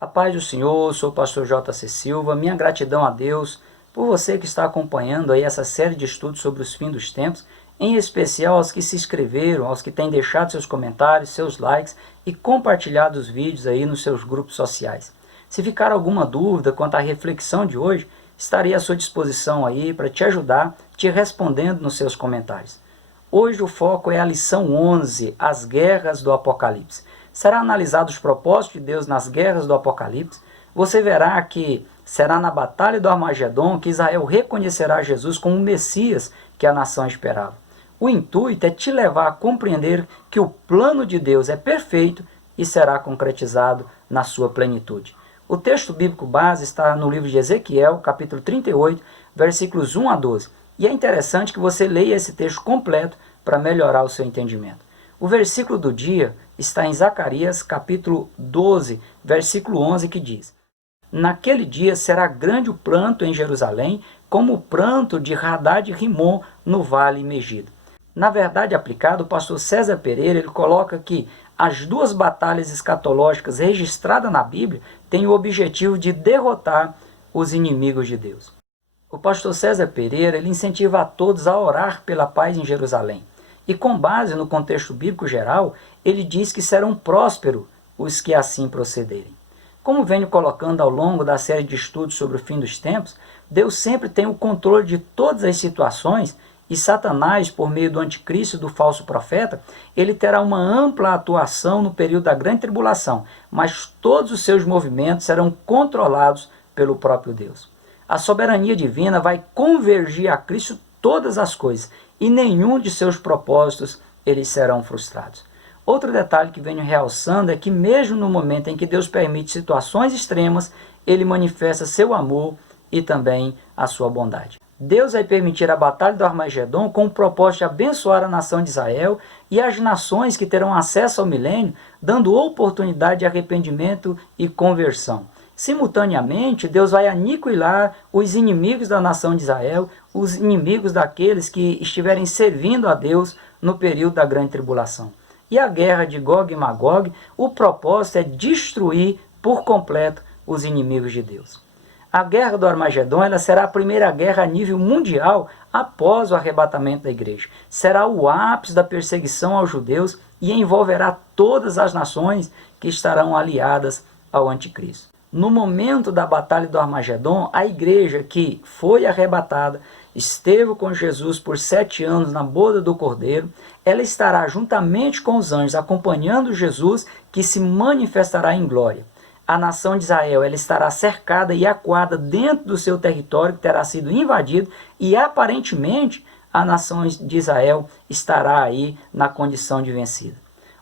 A paz do Senhor, sou o pastor J.C. Silva, minha gratidão a Deus por você que está acompanhando aí essa série de estudos sobre os fins dos tempos, em especial aos que se inscreveram, aos que têm deixado seus comentários, seus likes e compartilhado os vídeos aí nos seus grupos sociais. Se ficar alguma dúvida quanto à reflexão de hoje, estarei à sua disposição aí para te ajudar, te respondendo nos seus comentários. Hoje o foco é a lição 11, as guerras do Apocalipse. Será analisado os propósitos de Deus nas guerras do Apocalipse. Você verá que será na batalha do Armagedon que Israel reconhecerá Jesus como o Messias que a nação esperava. O intuito é te levar a compreender que o plano de Deus é perfeito e será concretizado na sua plenitude. O texto bíblico base está no livro de Ezequiel, capítulo 38, versículos 1 a 12. E é interessante que você leia esse texto completo para melhorar o seu entendimento. O versículo do dia está em Zacarias, capítulo 12, versículo 11, que diz: Naquele dia será grande o pranto em Jerusalém, como o pranto de Hadad e Rimon no vale Megido. Na verdade aplicada, o pastor César Pereira ele coloca que as duas batalhas escatológicas registradas na Bíblia têm o objetivo de derrotar os inimigos de Deus. O pastor César Pereira ele incentiva a todos a orar pela paz em Jerusalém. E com base no contexto bíblico geral, ele diz que serão prósperos os que assim procederem. Como venho colocando ao longo da série de estudos sobre o fim dos tempos, Deus sempre tem o controle de todas as situações e Satanás, por meio do anticristo e do falso profeta, ele terá uma ampla atuação no período da grande tribulação, mas todos os seus movimentos serão controlados pelo próprio Deus. A soberania divina vai convergir a Cristo todas as coisas e nenhum de seus propósitos eles serão frustrados. Outro detalhe que venho realçando é que mesmo no momento em que Deus permite situações extremas, ele manifesta seu amor e também a sua bondade. Deus vai permitir a batalha do Armagedon com o propósito de abençoar a nação de Israel e as nações que terão acesso ao milênio, dando oportunidade de arrependimento e conversão. Simultaneamente, Deus vai aniquilar os inimigos da nação de Israel, os inimigos daqueles que estiverem servindo a Deus no período da grande tribulação. E a guerra de Gog e Magog, o propósito é destruir por completo os inimigos de Deus. A guerra do Armagedon ela será a primeira guerra a nível mundial após o arrebatamento da igreja. Será o ápice da perseguição aos judeus e envolverá todas as nações que estarão aliadas ao anticristo. No momento da batalha do Armagedon, a igreja que foi arrebatada, esteve com Jesus por 7 anos na boda do Cordeiro, ela estará juntamente com os anjos acompanhando Jesus, que se manifestará em glória. A nação de Israel ela estará cercada e acuada dentro do seu território que terá sido invadido e aparentemente a nação de Israel estará aí na condição de vencida.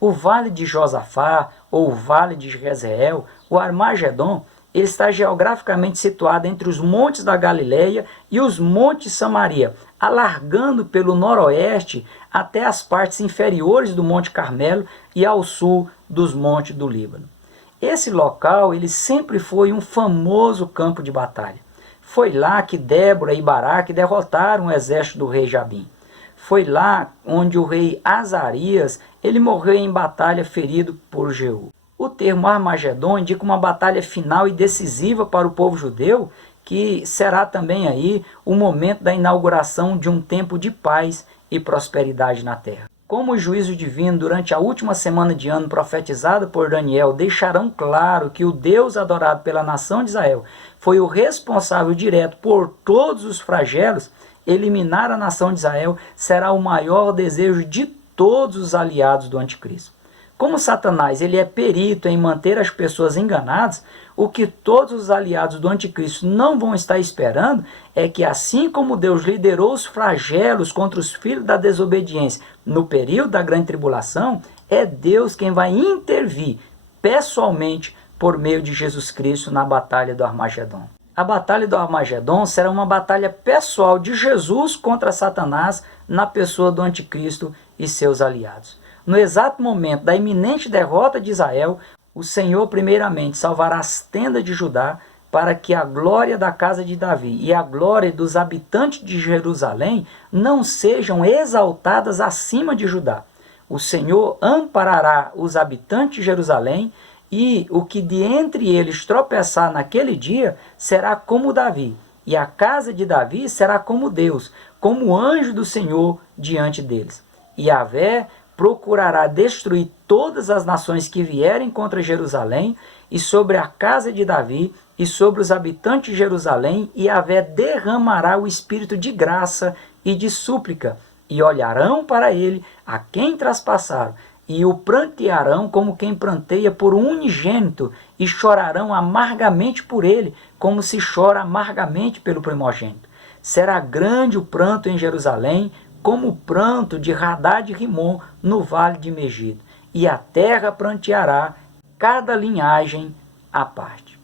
O vale de Josafá ou o vale de Jezreel, o Armagedon, ele está geograficamente situado entre os montes da Galileia e os montes de Samaria, alargando pelo noroeste até as partes inferiores do Monte Carmelo e ao sul dos montes do Líbano. Esse local ele sempre foi um famoso campo de batalha. Foi lá que Débora e Baraque derrotaram o exército do rei Jabim. Foi lá onde o rei Azarias ele morreu em batalha ferido por Jeú. O termo Armagedon indica uma batalha final e decisiva para o povo judeu, que será também aí o momento da inauguração de um tempo de paz e prosperidade na terra. Como o juízo divino durante a última semana de ano profetizada por Daniel deixarão claro que o Deus adorado pela nação de Israel foi o responsável direto por todos os flagelos, eliminar a nação de Israel será o maior desejo de todos os aliados do anticristo. Como Satanás ele é perito em manter as pessoas enganadas, o que todos os aliados do anticristo não vão estar esperando é que assim como Deus liderou os flagelos contra os filhos da desobediência no período da grande tribulação, é Deus quem vai intervir pessoalmente por meio de Jesus Cristo na batalha do Armagedon. A batalha do Armagedon será uma batalha pessoal de Jesus contra Satanás na pessoa do anticristo e seus aliados. No exato momento da iminente derrota de Israel, o Senhor primeiramente salvará as tendas de Judá para que a glória da casa de Davi e a glória dos habitantes de Jerusalém não sejam exaltadas acima de Judá. O Senhor amparará os habitantes de Jerusalém E o que de entre eles tropeçar naquele dia será como Davi, e a casa de Davi será como Deus, como o anjo do Senhor diante deles. E Yahvé procurará destruir todas as nações que vierem contra Jerusalém, e sobre a casa de Davi e sobre os habitantes de Jerusalém, e Yahvé derramará o espírito de graça e de súplica, e olharão para ele a quem traspassaram, e o prantearão como quem pranteia por um unigênito, e chorarão amargamente por ele, como se chora amargamente pelo primogênito. Será grande o pranto em Jerusalém, como o pranto de Hadad e Rimon no vale de Megido, e a terra pranteará cada linhagem à parte.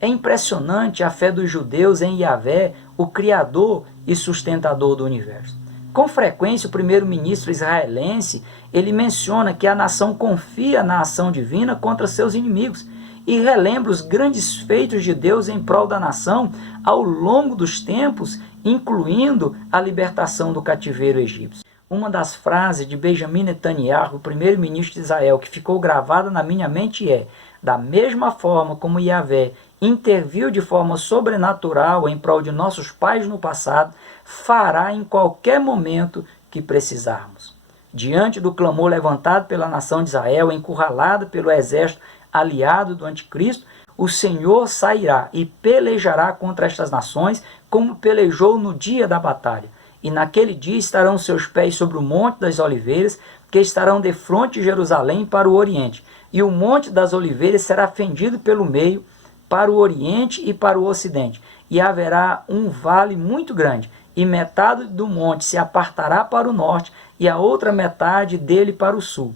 É impressionante a fé dos judeus em Yahvé, o Criador e sustentador do universo. Com frequência, o primeiro-ministro israelense, ele menciona que a nação confia na ação divina contra seus inimigos e relembra os grandes feitos de Deus em prol da nação ao longo dos tempos, incluindo a libertação do cativeiro egípcio. Uma das frases de Benjamin Netanyahu, o primeiro-ministro de Israel, que ficou gravada na minha mente é: da mesma forma como Yahvé interviu de forma sobrenatural em prol de nossos pais no passado, fará em qualquer momento que precisarmos. Diante do clamor levantado pela nação de Israel, encurralada pelo exército aliado do anticristo, o Senhor sairá e pelejará contra estas nações, como pelejou no dia da batalha. E naquele dia estarão seus pés sobre o Monte das Oliveiras, que estarão defronte de Jerusalém para o oriente. E o Monte das Oliveiras será fendido pelo meio, para o oriente e para o ocidente. E haverá um vale muito grande, e metade do monte se apartará para o norte, e a outra metade dele para o sul.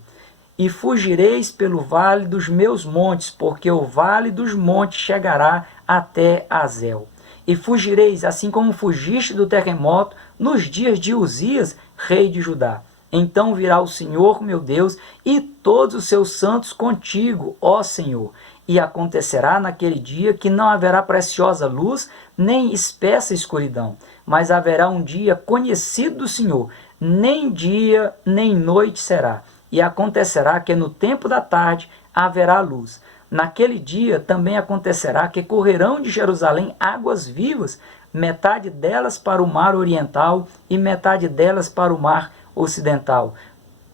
E fugireis pelo vale dos meus montes, porque o vale dos montes chegará até Azel. E fugireis, assim como fugiste do terremoto nos dias de Uzias, rei de Judá. Então virá o Senhor, meu Deus, e todos os seus santos contigo, ó Senhor. E acontecerá naquele dia que não haverá preciosa luz, nem espessa escuridão, mas haverá um dia conhecido do Senhor, nem dia nem noite será. E acontecerá que no tempo da tarde haverá luz. Naquele dia também acontecerá que correrão de Jerusalém águas vivas, metade delas para o mar oriental e metade delas para o mar ocidental.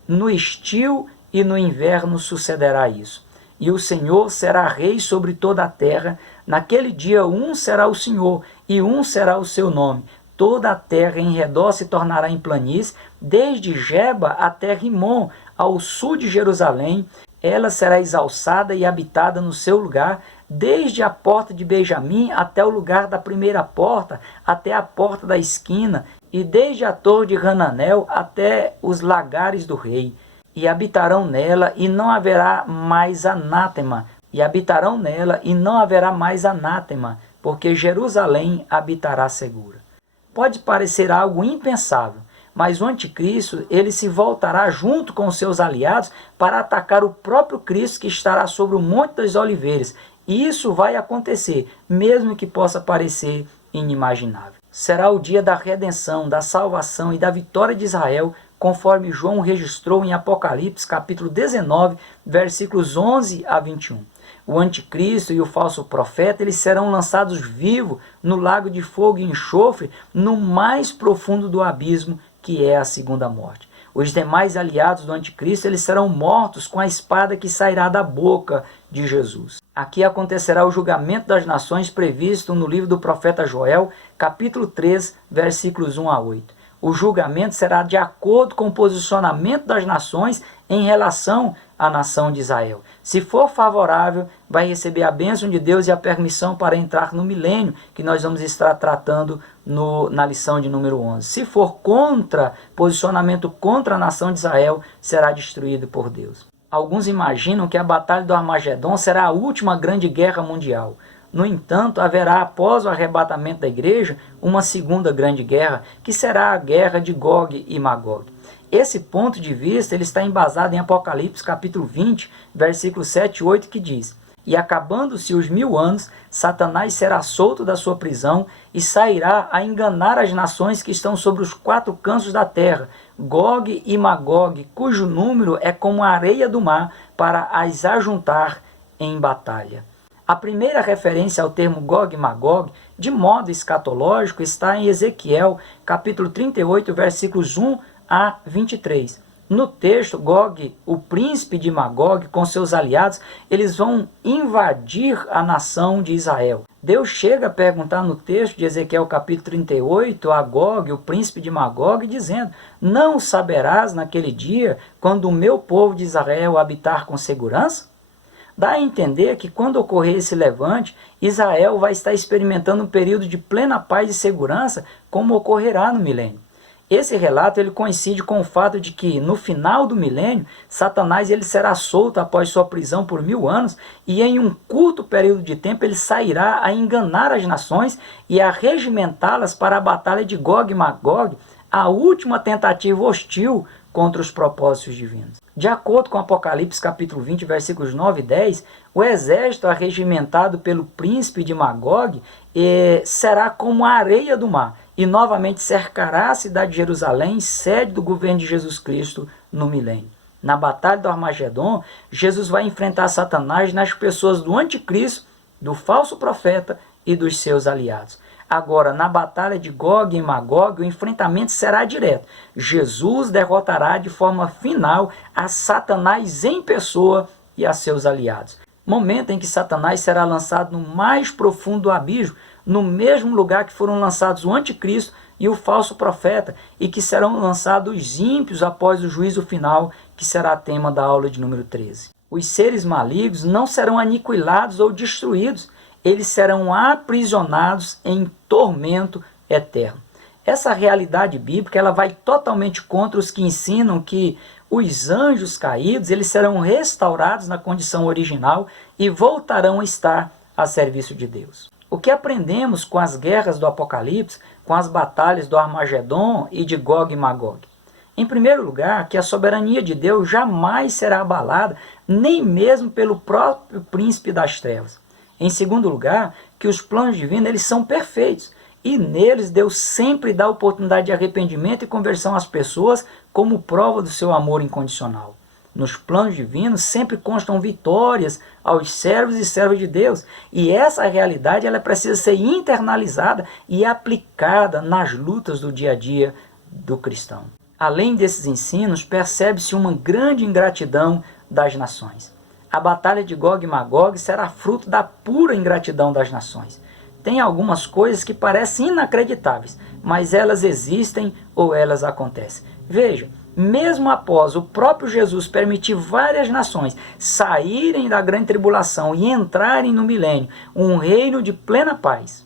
No estio e no inverno sucederá isso. E o Senhor será rei sobre toda a terra. Naquele dia um será o Senhor, e um será o seu nome. Toda a terra em redor se tornará em planície, desde Geba até Rimon, ao sul de Jerusalém. Ela será exalçada e habitada no seu lugar, desde a porta de Benjamim até o lugar da primeira porta, até a porta da esquina, e desde a torre de Hananel até os lagares do rei. E habitarão nela, e não haverá mais anátema. E habitarão nela, e não haverá mais anátema, porque Jerusalém habitará segura. Pode parecer algo impensável, mas o anticristo ele se voltará junto com os seus aliados para atacar o próprio Cristo que estará sobre o Monte das Oliveiras. E isso vai acontecer, mesmo que possa parecer inimaginável. Será o dia da redenção, da salvação e da vitória de Israel, conforme João registrou em Apocalipse, capítulo 19, versículos 11 a 21. O anticristo e o falso profeta eles serão lançados vivos no lago de fogo e enxofre, no mais profundo do abismo, que é a segunda morte. Os demais aliados do anticristo eles serão mortos com a espada que sairá da boca de Jesus. Aqui acontecerá o julgamento das nações previsto no livro do profeta Joel, capítulo 3, versículos 1 a 8. O julgamento será de acordo com o posicionamento das nações em relação à nação de Israel. Se for favorável, vai receber a bênção de Deus e a permissão para entrar no milênio, que nós vamos estar tratando na lição de número 11. Se for contra, posicionamento contra a nação de Israel, será destruído por Deus. Alguns imaginam que a Batalha do Armagedon será a última grande guerra mundial. No entanto, haverá após o arrebatamento da igreja uma segunda grande guerra, que será a guerra de Gog e Magog. Esse ponto de vista ele está embasado em Apocalipse capítulo 20, versículos 7 e 8, que diz: E acabando-se os 1000 anos, Satanás será solto da sua prisão e sairá a enganar as nações que estão sobre os 4 cantos da terra, Gog e Magog, cujo número é como a areia do mar, para as ajuntar em batalha. A primeira referência ao termo Gog e Magog, de modo escatológico, está em Ezequiel, capítulo 38, versículos 1 a 23. No texto, Gog, o príncipe de Magog, com seus aliados, eles vão invadir a nação de Israel. Deus chega a perguntar no texto de Ezequiel capítulo 38 a Gog, o príncipe de Magog, dizendo: não saberás naquele dia, quando o meu povo de Israel habitar com segurança? Dá a entender que quando ocorrer esse levante, Israel vai estar experimentando um período de plena paz e segurança, como ocorrerá no milênio. Esse relato ele coincide com o fato de que, no final do milênio, Satanás ele será solto após sua prisão por 1000 anos e em um curto período de tempo ele sairá a enganar as nações e a regimentá-las para a batalha de Gog e Magog, a última tentativa hostil contra os propósitos divinos. De acordo com Apocalipse capítulo 20, versículos 9 e 10, o exército arregimentado pelo príncipe de Magog será como a areia do mar, e novamente cercará a cidade de Jerusalém, sede do governo de Jesus Cristo no milênio. Na batalha do Armagedon, Jesus vai enfrentar Satanás nas pessoas do anticristo, do falso profeta e dos seus aliados. Agora, na batalha de Gog e Magog, o enfrentamento será direto. Jesus derrotará de forma final a Satanás em pessoa e a seus aliados. Momento em que Satanás será lançado no mais profundo abismo, no mesmo lugar que foram lançados o anticristo e o falso profeta, e que serão lançados os ímpios após o juízo final, que será tema da aula de número 13. Os seres malignos não serão aniquilados ou destruídos, eles serão aprisionados em tormento eterno. Essa realidade bíblica ela vai totalmente contra os que ensinam que os anjos caídos eles serão restaurados na condição original e voltarão a estar a serviço de Deus. O que aprendemos com as guerras do Apocalipse, com as batalhas do Armagedon e de Gog e Magog? Em primeiro lugar, que a soberania de Deus jamais será abalada, nem mesmo pelo próprio príncipe das trevas. Em segundo lugar, que os planos divinos eles são perfeitos, e neles Deus sempre dá oportunidade de arrependimento e conversão às pessoas como prova do seu amor incondicional. Nos planos divinos sempre constam vitórias aos servos e servas de Deus. E essa realidade ela precisa ser internalizada e aplicada nas lutas do dia a dia do cristão. Além desses ensinos, percebe-se uma grande ingratidão das nações. A batalha de Gog e Magog será fruto da pura ingratidão das nações. Tem algumas coisas que parecem inacreditáveis, mas elas existem ou elas acontecem. Veja, mesmo após o próprio Jesus permitir várias nações saírem da grande tribulação e entrarem no milênio, um reino de plena paz,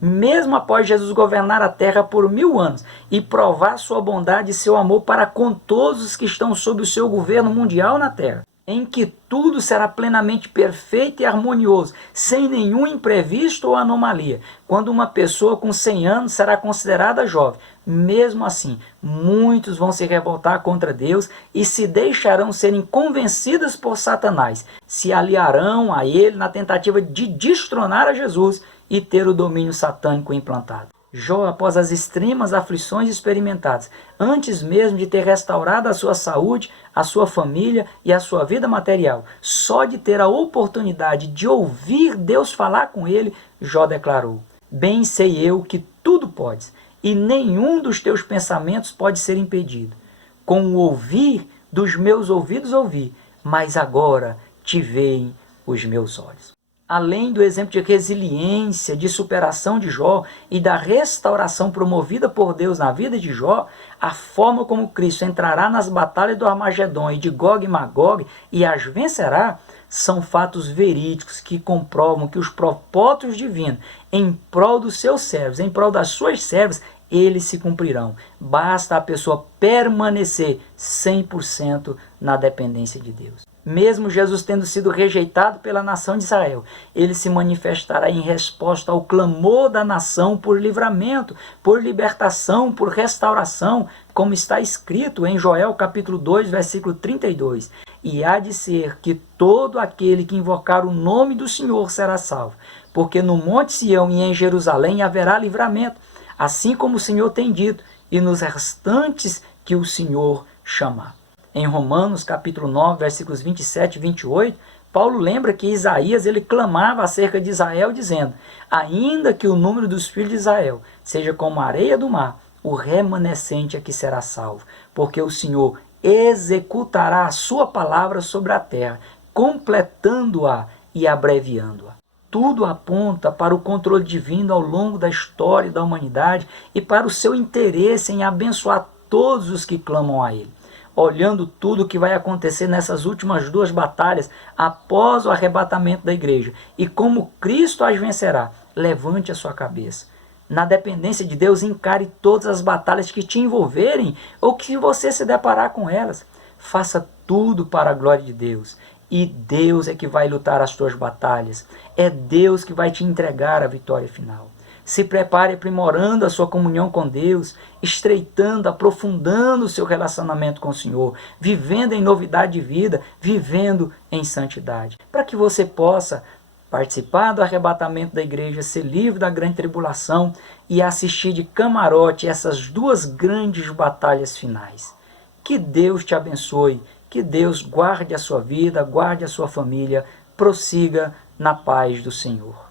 mesmo após Jesus governar a terra por 1000 anos e provar sua bondade e seu amor para com todos os que estão sob o seu governo mundial na terra, em que tudo será plenamente perfeito e harmonioso, sem nenhum imprevisto ou anomalia, quando uma pessoa com 100 anos será considerada jovem. Mesmo assim, muitos vão se revoltar contra Deus e se deixarão serem convencidos por Satanás, se aliarão a ele na tentativa de destronar a Jesus e ter o domínio satânico implantado. Jó, após as extremas aflições experimentadas, antes mesmo de ter restaurado a sua saúde, a sua família e a sua vida material, só de ter a oportunidade de ouvir Deus falar com ele, Jó declarou: bem sei eu que tudo podes, e nenhum dos teus pensamentos pode ser impedido. Com o ouvir dos meus ouvidos ouvi, mas agora te veem os meus olhos. Além do exemplo de resiliência, de superação de Jó e da restauração promovida por Deus na vida de Jó, a forma como Cristo entrará nas batalhas do Armagedon e de Gog e Magog e as vencerá, são fatos verídicos que comprovam que os propósitos divinos em prol dos seus servos, em prol das suas servas, eles se cumprirão. Basta a pessoa permanecer 100% na dependência de Deus. Mesmo Jesus tendo sido rejeitado pela nação de Israel, ele se manifestará em resposta ao clamor da nação por livramento, por libertação, por restauração, como está escrito em Joel capítulo 2, versículo 32. E há de ser que todo aquele que invocar o nome do Senhor será salvo, porque no monte Sião e em Jerusalém haverá livramento, assim como o Senhor tem dito, e nos restantes que o Senhor chamar. Em Romanos capítulo 9, versículos 27 e 28, Paulo lembra que Isaías ele clamava acerca de Israel, dizendo: ainda que o número dos filhos de Israel seja como a areia do mar, o remanescente é que será salvo, porque o Senhor executará a sua palavra sobre a terra, completando-a e abreviando-a. Tudo aponta para o controle divino ao longo da história da humanidade e para o seu interesse em abençoar todos os que clamam a Ele. Olhando tudo o que vai acontecer nessas últimas duas batalhas após o arrebatamento da igreja e como Cristo as vencerá, levante a sua cabeça. Na dependência de Deus, encare todas as batalhas que te envolverem ou que você se deparar com elas. Faça tudo para a glória de Deus. E Deus é que vai lutar as tuas batalhas. É Deus que vai te entregar a vitória final. Se prepare aprimorando a sua comunhão com Deus, estreitando, aprofundando o seu relacionamento com o Senhor, vivendo em novidade de vida, vivendo em santidade, para que você possa participar do arrebatamento da igreja, ser livre da grande tribulação e assistir de camarote essas duas grandes batalhas finais. Que Deus te abençoe, que Deus guarde a sua vida, guarde a sua família, prossiga na paz do Senhor.